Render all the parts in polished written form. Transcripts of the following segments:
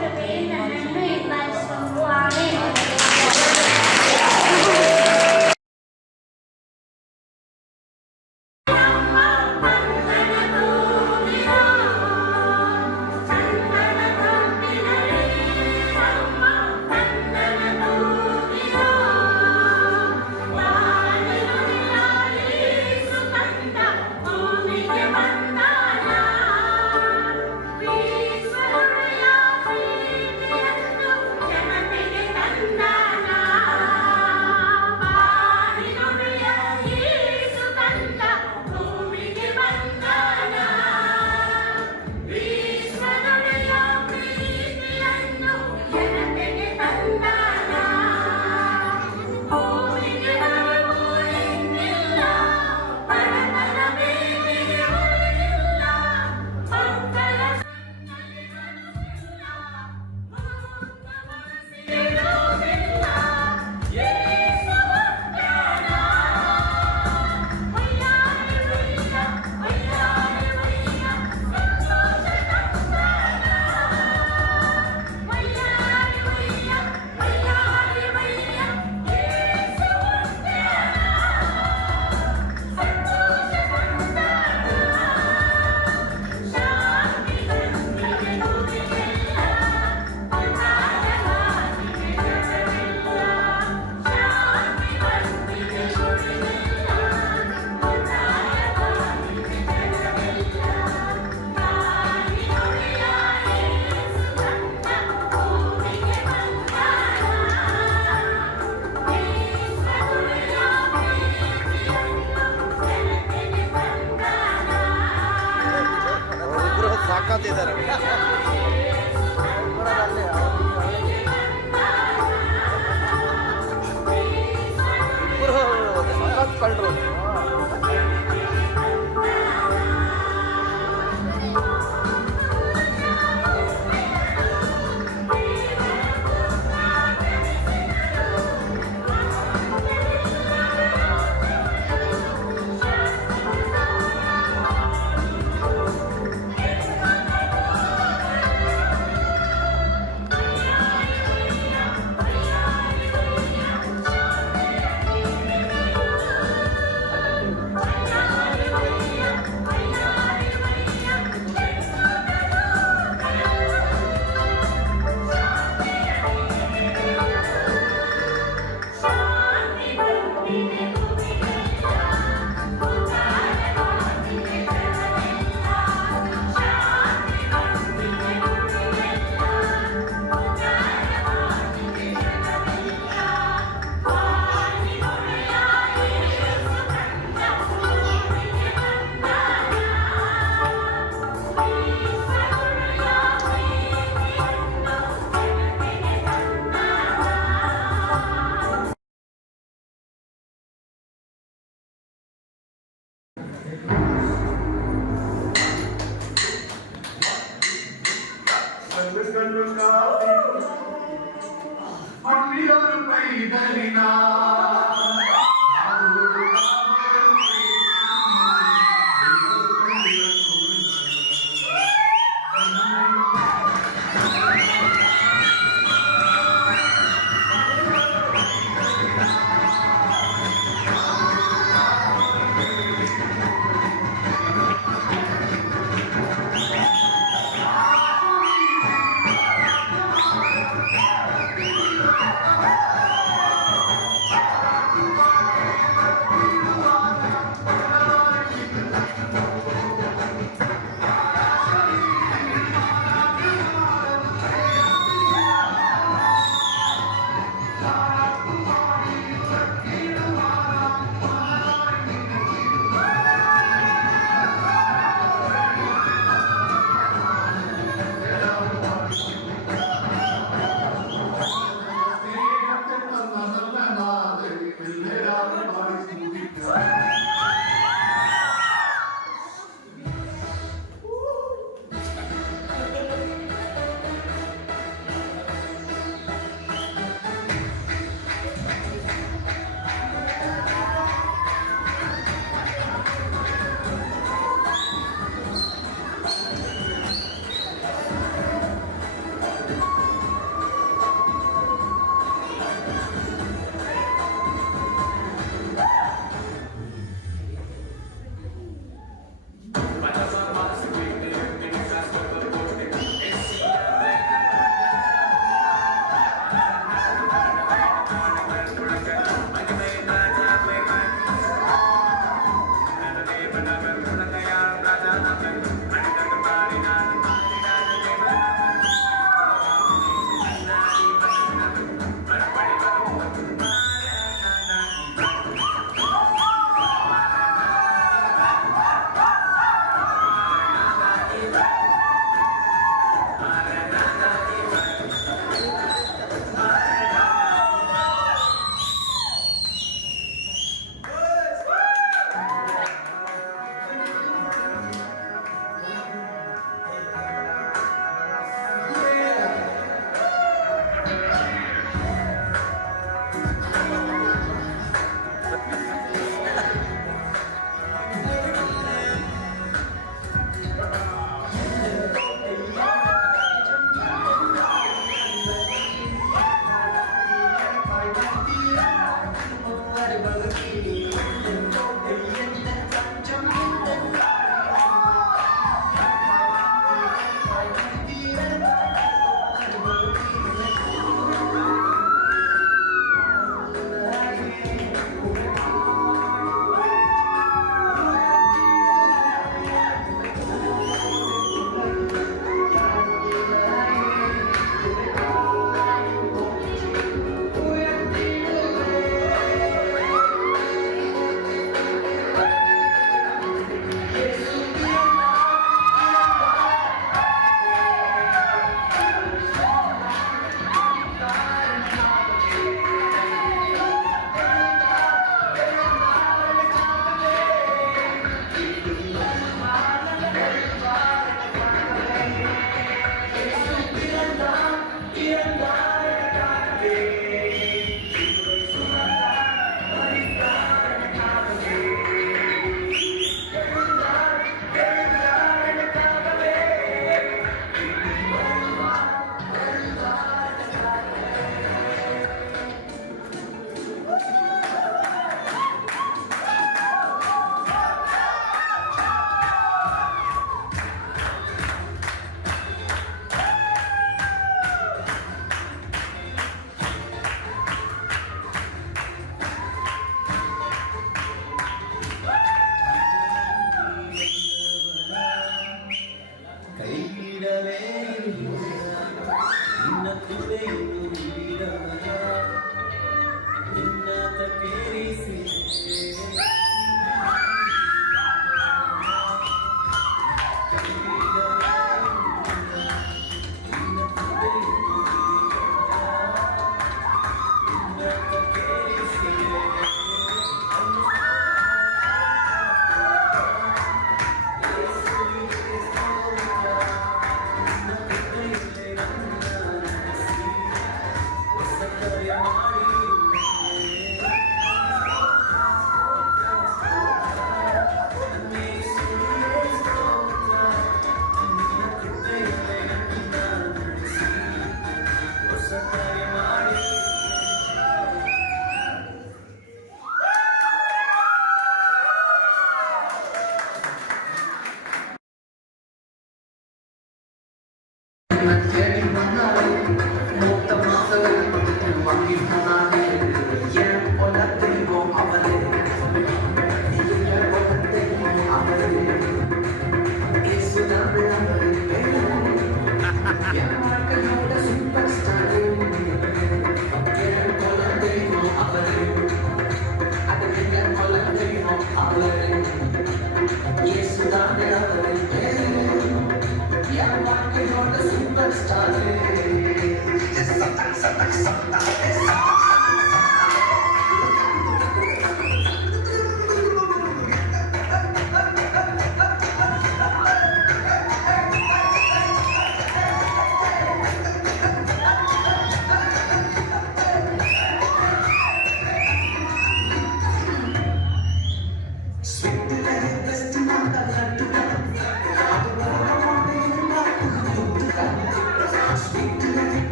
ಕೃಪೆಯಿಂದ ನನ್ನನ್ನು ಹಿಂಬಾಲಿಸುವವು. ಆಮೆನ್. ಸಾಕಾತಿದ್ದಾರೆ. ಇಬ್ಬರು ಸಾಕಾತ್ ಕಳ್ರು.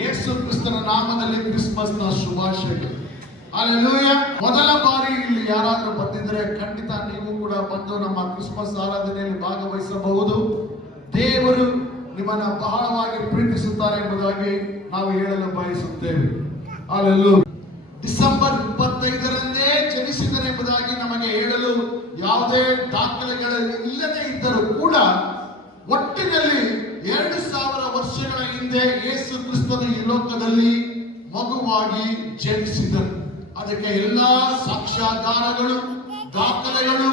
ಯೇಸು ಕ್ರಿಸ್ತನ ನಾಮದಲ್ಲಿ ಕ್ರಿಸ್ಮಸ್ನ ಶುಭಾಶಯಗಳು. ಹಲ್ಲೆಲೂಯ. ಮೊದಲ ಬಾರಿ ಇಲ್ಲಿ ಯಾರಾದ್ರೂ ಬಂದಿದ್ರೆ ಖಂಡಿತ ನೀವು ಕೂಡ ಬಂದು ನಮ್ಮ ಕ್ರಿಸ್ಮಸ್ ಆರಾಧನೆಯಲ್ಲಿ ಭಾಗವಹಿಸಬಹುದು. ದೇವರು ನಿಮ್ಮನ್ನ ಬಹಳವಾಗಿ ಪ್ರೀತಿಸುತ್ತಾರೆ ಎಂಬುದಾಗಿ ನಾವು ಹೇಳಲು ಬಯಸುತ್ತೇವೆ. ಹಲ್ಲೆಲೂಯ. ಡಿಸೆಂಬರ್ 25ರಂದೇ ಜನಿಸಿದನೆಂಬುದಾಗಿ ನಮಗೆ ಹೇಳಲು ಯಾವುದೇ ದಾಖಲೆಗಳು ಇಲ್ಲದೆ ಇದ್ದರೂ ಕೂಡ ಒಟ್ಟಿನಲ್ಲಿ 2000 ವರ್ಷಗಳ ಹಿಂದೆ ಯೇಸು ಕ್ರಿಸ್ತನು ಈ ಲೋಕದಲ್ಲಿ ಮಗುವಾಗಿ ಜನಿಸಿದನು. ಅದಕ್ಕೆ ಎಲ್ಲಾ ಸಾಕ್ಷ್ಯಾಧಾರಗಳು, ದಾಖಲೆಗಳು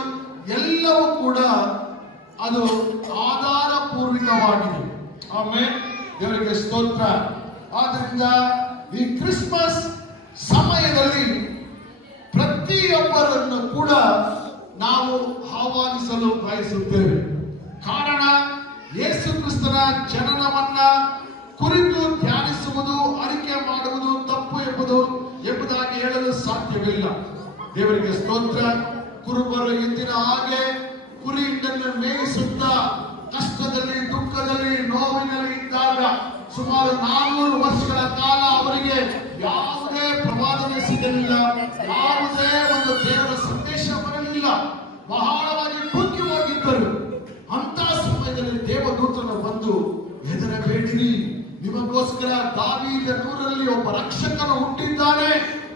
ಎಲ್ಲವೂ ಕೂಡ ಅದು ಆಧಾರ ಪೂರ್ವಕವಾಗಿದೆ. ಆಮೆನ್. ದೇವರಿಗೆ ಸ್ತೋತ್ರ. ಆದ್ರಿಂದ ಈ ಕ್ರಿಸ್ಮಸ್ ಸಮಯದಲ್ಲಿ ಪ್ರತಿಯೊಬ್ಬರನ್ನು ಕೂಡ ನಾವು ಆಹ್ವಾನಿಸಲು ಬಯಸುತ್ತೇವೆ. ಕಾರಣ, ಯೇಸು ಕ್ರಿಸ್ತನ ಜನನವನ್ನ ಕುರಿತು ಧ್ಯಾನಿಸುವುದು, ಅರಿಕೆ ಮಾಡುವುದು ತಪ್ಪು ಎಂಬುದಾಗಿ ಹೇಳಲು ಸಾಧ್ಯವಿಲ್ಲ. ದೇವರಿಗೆ ಸ್ತೋತ್ರ. ಕುರುಬರು ಇಂದಿನ ಹಾಗೆ ಕುರಿ ಹಿಂಡನ್ನು ಮೇಯಿಸುತ್ತಾ ಕಷ್ಟದಲ್ಲಿ, ದುಃಖದಲ್ಲಿ, ನೋವಿನಲ್ಲಿ ಇದ್ದಾಗ ಸುಮಾರು 400 ವರ್ಷಗಳ ಕಾಲ ಅವರಿಗೆ ಯಾವುದೇ ಪ್ರವಾದನೆ ಸಿಗಲಿಲ್ಲ, ಯಾವುದೇ ಒಂದು ದೇವರ ಸಂದೇಶ ಬರಲಿಲ್ಲ, ಬಹಳವಾಗಿ ಕುಗ್ಗಿ ಹೋಗಿದ್ದರು. ಅಂತ ಸಮಯದಲ್ಲಿ ದೇವದೂತನು ಬಂದು, ಹೆದರಬೇಡಿರಿ, ನಿಮಗೋಸ್ಕರ ದಾವೀದ ಊರಲ್ಲಿ ಒಬ್ಬ ರಕ್ಷಕನು ಹುಟ್ಟಿದ್ದಾನೆ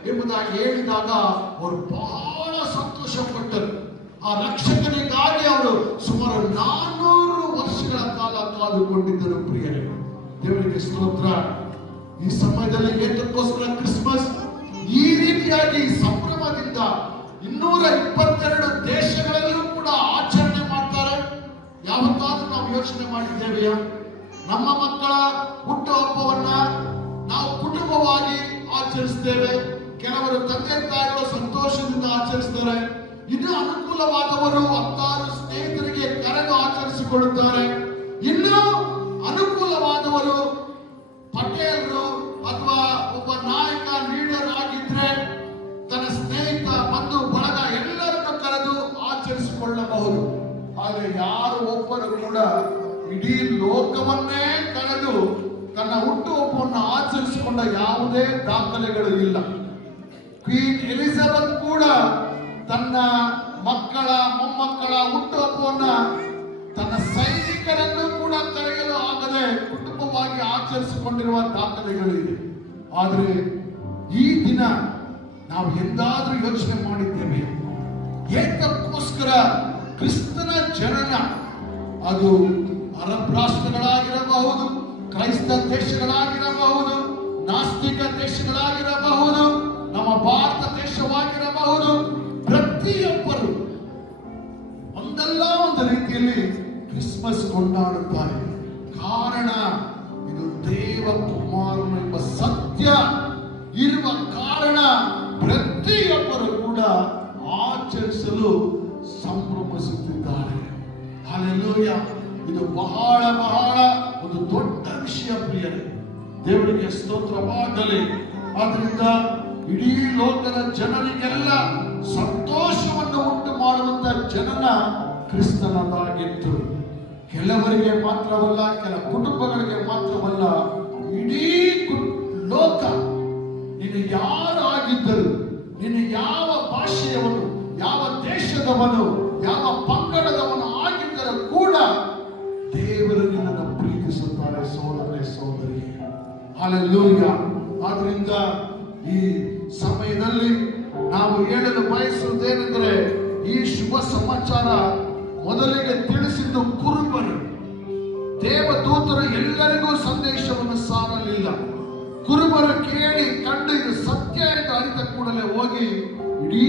ಎಂಬುದಾಗಿ ಹೇಳಿದಾಗ ಅವರು ಬಹಳ ಸಂತೋಷ ಪಟ್ಟರು. ಆ ರಕ್ಷಕನಿಗಾಗಿ ಅವರು ಸುಮಾರು 400 ವರ್ಷಗಳ ಕಾಲ ಕಾದುಕೊಂಡಿದ್ದರು. ಪ್ರಿಯರೇ, ದೇವರಿಗೆ ಸ್ತೋತ್ರ. ಈ ಸಮಯದಲ್ಲಿ ಏತಕ್ಕೋಸ್ಕರ ಕ್ರಿಸ್ಮಸ್ ಈ ರೀತಿಯಾಗಿ ಸಂಭ್ರಮದಿಂದ 222 ದೇಶಗಳಲ್ಲೂ ಕೂಡ ಆಚರಣೆ ಮಾಡ್ತಾರೆ. ಯಾವತ್ತಾದ್ರೂ ನಾವು ಯೋಚನೆ ಮಾಡಿದ್ದೇವೆಯಾ? ನಮ್ಮ ಮಕ್ಕಳ ಹುಟ್ಟುಹಬ್ಬವನ್ನ ನಾವು ಕುಟುಂಬವಾಗಿ ಆಚರಿಸ್ತೇವೆ. ಕೆಲವರು ತಂದೆ ತಾಯಿಗಳು ಸಂತೋಷದಿಂದ ಆಚರಿಸ್ತಾರೆ. ಇನ್ನು ಅನುಕೂಲವಾದವರು 10 ಸ್ನೇಹಿತರಿಗೆ ಕರೆದು ಆಚರಿಸಿಕೊಳ್ಳುತ್ತಾರೆ. ಇನ್ನು ಅನುಕೂಲವಾದವರು ಪಟೇಲರು ಅಥವಾ ಒಬ್ಬ ನಾಯಕ ಲೀಡರ್ ಆಗಿದ್ರೆ ತನ್ನ ಸ್ನೇಹಿತ, ಬಂಧು ಬಳಗ ಎಲ್ಲರನ್ನು ಕರೆದು ಆಚರಿಸಿಕೊಳ್ಳಬಹುದು. ಆದರೆ ಯಾರು ಒಬ್ಬರು ಕೂಡ ಇಡೀ ಲೋಕವನ್ನೇ ಕಳೆದು ತನ್ನ ಹುಟ್ಟುಹಬ್ಬವನ್ನು ಆಚರಿಸಿಕೊಂಡ ಯಾವುದೇ ದಾಖಲೆಗಳು ಇಲ್ಲ. ಕ್ವೀನ್ ಎಲಿಜಬೆತ್ ಕೂಡ ತನ್ನ ಮಕ್ಕಳ ಮೊಮ್ಮಕ್ಕಳ ಹುಟ್ಟುಹಬ್ಬವನ್ನ ತನ್ನ ಸೈನಿಕರನ್ನು ಕೂಡ ಕರೆಯಲು ಆಗದೆ ಕುಟುಂಬವಾಗಿ ಆಚರಿಸಿಕೊಂಡಿರುವ ದಾಖಲೆಗಳಿವೆ. ಆದರೆ ಈ ದಿನ ನಾವು ಎಂದಾದ್ರೂ ಯೋಚನೆ ಮಾಡಿದ್ದೇವೆ ಏತಕ್ಕೋಸ್ಕರ ಕ್ರಿಸ್ತನ ಜನನ? ಅದು ಅರಬ್ ರಾಷ್ಟ್ರಗಳಾಗಿರಬಹುದು, ಕ್ರೈಸ್ತ ದೇಶಗಳಾಗಿರಬಹುದು, ನಾಸ್ತಿಕ ದೇಶಗಳಾಗಿರಬಹುದು, ನಮ್ಮ ಭಾರತ ದೇಶವಾಗಿರಬಹುದು, ಪ್ರತಿಯೊಬ್ಬರು ಒಂದಲ್ಲ ಒಂದು ರೀತಿಯಲ್ಲಿ ಕ್ರಿಸ್ಮಸ್ ಕೊಂಡಾಡುತ್ತಾರೆ. ಕಾರಣ, ಇದು ದೇವ ಕುಮಾರನು ಎಂಬ ಸತ್ಯ ಇರುವ ಕಾರಣ ಪ್ರತಿಯೊಬ್ಬರು ಕೂಡ ಆಚರಿಸಲು ಸಂಭ್ರಮಿಸುತ್ತಿದ್ದಾರೆ. ಹಲ್ಲೆಲೂಯ. ಇದು ಬಹಳ ಬಹಳ ಒಂದು ದೊಡ್ಡ ವಿಷಯ ಪ್ರಿಯರೇ. ದೇವರಿಗೆ ಸ್ತೋತ್ರವಾಗಲಿ. ಆದ್ರಿಂದ ಇಡೀ ಲೋಕದ ಜನರಿಗೆಲ್ಲ ಸಂತೋಷವನ್ನು ಉಂಟು ಮಾಡುವಂತ ಜನನ ಕ್ರಿಸ್ತನದಾಗಿತ್ತು. ಕೆಲವರಿಗೆ ಮಾತ್ರವಲ್ಲ, ಕೆಲ ಕುಟುಂಬಗಳಿಗೆ ಮಾತ್ರವಲ್ಲ, ಇಡೀ ಲೋಕ, ನೀನು ಯಾರಾಗಿದ್ದರು, ನೀನು ಯಾವ ಭಾಷೆಯವನು, ಯಾವ ದೇಶದವನು, ಯಾವ ಪಂಗಡದವನು ಆಗಿದ್ದರೂ ಕೂಡ ದೇವರು ನಿನ್ನನ್ನು ಪ್ರೀತಿಸುತ್ತಾರೆ ಸೋದರೇ ಸೋದರಿ. ಹಲ್ಲೆಲೂಯ. ಆದ್ರಿಂದ ಈ ಸಮಯದಲ್ಲಿ ನಾವು ಹೇಳಲು ಬಯಸುವುದೇನೆಂದರೆ, ಈ ಶುಭ ಸಮಾಚಾರ ಮೊದಲಿಗೆ ತಿಳಿಸಿದ್ದು ಕುರುಬರು. ದೇವದೂತರು ಎಲ್ಲರಿಗೂ ಸಂದೇಶವನ್ನು ಸಾರಲಿಲ್ಲ. ಕುರುಬರು ಕೇಳಿ ಕಂಡು ಇದು ಸತ್ಯ ಎಂದು ಅರಿತ ಕೂಡಲೇ ಹೋಗಿ ಇಡೀ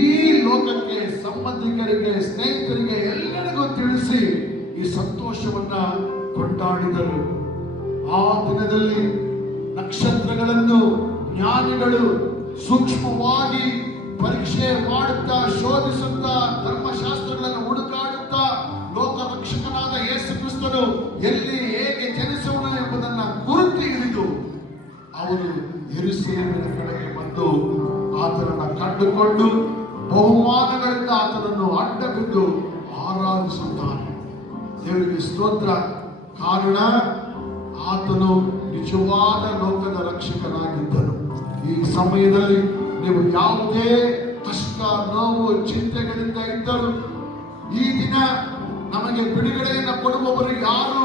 ಲೋಕಕ್ಕೆ, ಸಂಬಂಧಿಕರಿಗೆ, ಸ್ನೇಹಿತರಿಗೆ ಎಲ್ಲರಿಗೂ ತಿಳಿಸಿ ಈ ಸಂತೋಷವನ್ನ ಕೊಂಡಾಡಿದರು. ಆ ದಿನದಲ್ಲಿ ನಕ್ಷತ್ರಗಳನ್ನು ಜ್ಞಾನಿಗಳು ಸೂಕ್ಷ್ಮವಾಗಿ ಪರೀಕ್ಷೆ ಮಾಡುತ್ತಾ, ಶೋಧಿಸುತ್ತಾ, ಧರ್ಮಶಾಸ್ತ್ರಗಳನ್ನು ಹುಡುಕಾಡುತ್ತಾ ಲೋಕ ರಕ್ಷಕನಾದ ಯೇಸು ಕ್ರಿಸ್ತನು ಎಲ್ಲಿ ಹೇಗೆ ಜನಿಸುವನು ಎಂಬುದನ್ನ ಗುರುತು ಹಿಡಿದು ಅವರು ಯೆರೂಸಲೇಮಿನ ಕಡೆಗೆ ಬಂದು ಆತನನ್ನು ಕಂಡುಕೊಂಡು ಬಹುಮಾನಗಳಿಂದ ಆತನನ್ನು ಅಡ್ಡ ಬಿದ್ದು ಆರಾಧಿಸುತ್ತಾರೆ. ದೇವರಿಗೆ ಸ್ತೋತ್ರ. ಕಾರಣ, ಆತನು ನಿಜವಾದ ಲೋಕದ ರಕ್ಷಕನಾಗಿದ್ದನು. ಈ ಸಮಯದಲ್ಲಿ ನೀವು ಯಾವುದೇ ಕಷ್ಟ, ನೋವು, ಚಿಂತೆಗಳಿಂದ ಇದ್ದರು ಈ ದಿನ ನಮಗೆ ಬಿಡುಗಡೆಯನ್ನು ಕೊಡುವವರು ಯಾರು?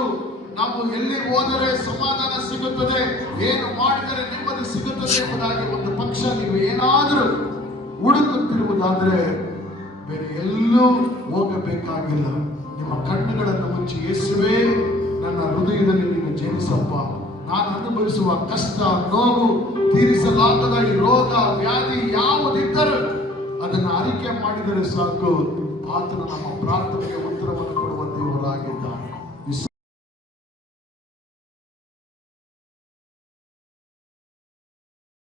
ನಾವು ಎಲ್ಲಿ ಹೋದರೆ ಸಮಾಧಾನ ಸಿಗುತ್ತದೆ, ಏನು ಮಾಡಿದರೆ ನೆಮ್ಮದಿ ಸಿಗುತ್ತದೆ ಎಂಬುದಾಗಿ ಒಂದು ಪಕ್ಷ ನೀವು ಏನಾದರೂ ಹುಡುಕುತ್ತಿರುವುದಾದರೆ ಬೇರೆ ಎಲ್ಲೂ ಹೋಗಬೇಕಾಗಿಲ್ಲ. ನಿಮ್ಮ ಕಣ್ಣುಗಳನ್ನು ಮುಚ್ಚಿ, ಯೇಸುವೇ ನನ್ನ ಹೃದಯದಲ್ಲಿ ನೀನು ಜನಿಸಪ್ಪ, ನಾನು ಅನುಭವಿಸುವ ಕಷ್ಟ, ನೋವು, ತೀರಿಸಲಾಗದ ಈ ರೋಗ, ವ್ಯಾಧಿ ಯಾವುದಿದ್ದರೂ ಅದನ್ನು ಅರಿಕೆ ಮಾಡಿದರೆ ಸಾಕು, ಆತನು ನಮ್ಮ ಪ್ರಾರ್ಥನೆಗೆ ಉತ್ತರವನ್ನು ಕೊಡುವ ದೇವರಾಗಿದ್ದಾನೆ.